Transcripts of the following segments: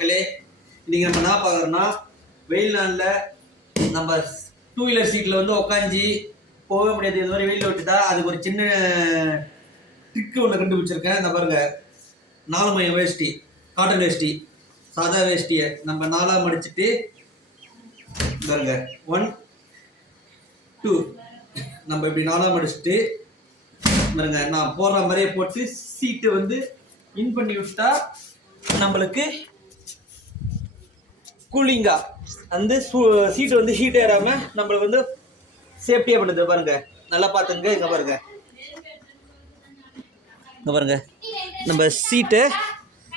மக்களே. இன்றைக்கி நம்ம என்ன பார்க்குறோன்னா, வெயில் நாளில் நம்ம 2 வீலர் சீட்டில் வந்து உக்காஞ்சி போக முடியாது. இது மாதிரி வெயிலில் விட்டுட்டா அதுக்கு ஒரு சின்ன ட்ரிக்கு ஒன்று கண்டுபிடிச்சிருக்கேன். இந்த பாருங்க, 4 மையம் வேஷ்டி, காட்டன் வேஷ்டி, சாதா வேஷ்டியை நம்ம 4ஆக மடிச்சுட்டு பாருங்க 1 2 நம்ம இப்படி 4ஆக மடிச்சுட்டு பாருங்க, நான் போடுற மாதிரியே போட்டு சீட்டு வந்து இன் பண்ணி விட்டா நம்மளுக்கு கூலிங்கா வந்து சீட்டு வந்து ஹீட் ஏறாம நம்மளுக்கு வந்து சேஃப்டியா பண்ணுது. பாருங்க, நல்லா பார்த்துங்க. இங்க பாருங்க, இங்க பாருங்க, நம்ம சீட்டை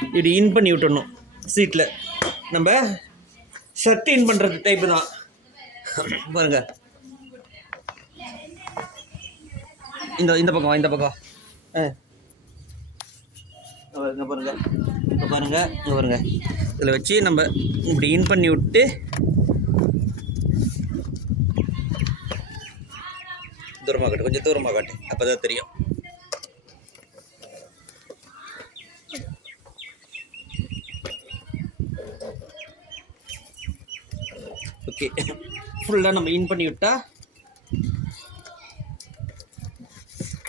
இப்படி இன் பண்ணி விட்டுடணும். சீட்டில் நம்ம ஷர்ட் இன் பண்ணுறது டைப்பு தான். பாருங்க, இந்த பக்கம் இந்த பக்கம் இங்கே பாருங்க, இங்கே பாருங்க, இங்கே பாருங்க. இதில் வச்சு நம்ம இப்படி இன் பண்ணி விட்டு தூரமாக காட்டு, கொஞ்சம் தூரமாக காட்டு, அப்போ தான் தெரியும். ஓகே, ஃபுல்லாக நம்ம இன் பண்ணி விட்டா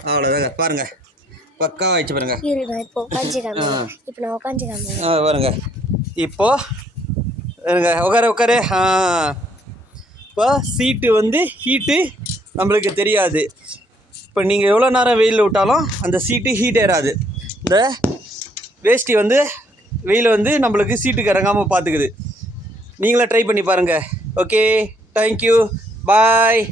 அவ்வளோதாங்க. பாருங்கள், பக்கா ஆயிடுச்சு. பாருங்க, பாருங்க. இப்போ உட்காரு. இப்போ சீட்டு வந்து ஹீட்டு நம்மளுக்கு தெரியாது. இப்போ நீங்கள் எவ்வளோ நேரம் வெயிலில் விட்டாலும் அந்த சீட்டு ஹீட் ஏறாது. இந்த வேஷ்டி வந்து வெயில் வந்து நம்மளுக்கு சீட்டுக்கு இறங்காமல் பார்த்துக்குது. நீங்களே ட்ரை பண்ணி பாருங்கள். ஓகே, தேங்க்யூ, பாய்.